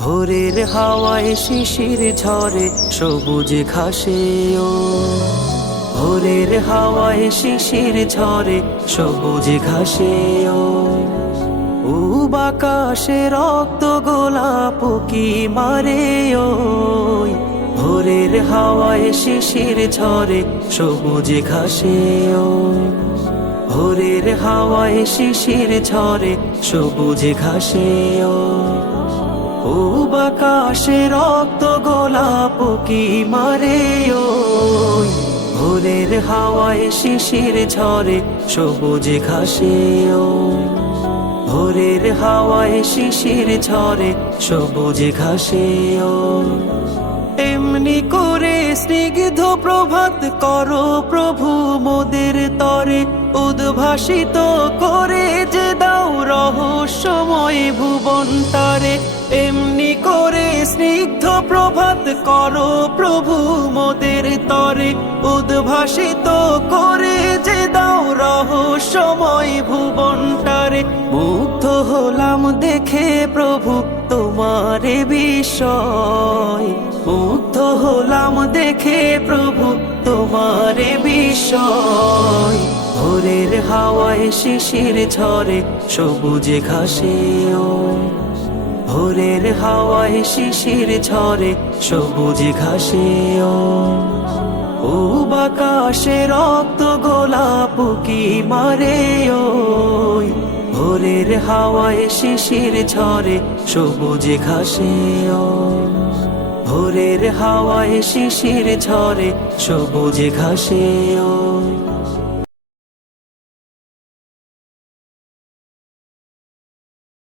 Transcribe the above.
ভোরের হাওয়ায় শিশির ঝরে সবুজ ঘাসে ও ভোরের হাওয়ায় শিশির ঝরে সবুজ ঘাসে ও বাকাশে রক্ত গোলাপ কি মারে ওই ভোরের হাওয়ায় শিশির ঝরে সবুজ ঘাসে ও ভোরের হাওয়ায় শিশির ঝরে সবুজ ঘাসে ও বাকাশে রক্ত গোলাপ কি মারে ওই ভোরের হাওয়ায় শিশির ঝরে সবুজ ঘাসে ও ভোরের হাওয়ায় শিশির ঝরে সবুজ ঘাসে ও এমনি করে স্নিগ্ধ প্রভাত করো প্রভু মোদের তরে উদ্ভাসিত করে যে দাও রহস্যময় ভুবন তারে এমনি করে স্নিগ্ধ প্রভাত করো প্রভু মোদের তরে উদ্ভাসিত করে যে দাও রহস্যময় ভুবন তারে মুগ্ধ হলাম দেখে প্রভু তোমারে বিস্ময় মুগ্ধ হলাম দেখে প্রভু তোমারে বিস্ময় ভোরের হাওয়ায় শিশির ঝরে সবুজ ঘাসে ও ভোরের হাওয়ায় শিশির ঝরে সবুজ ঘাসে ও বাকাশে রক্ত গোলাপ কি মারে ওই ভোরের হাওয়ায় শিশির ঝরে সবুজ ঘাসে ও ভোরের হাওয়ায় শিশির ঝরে সবুজ ঘাসে ও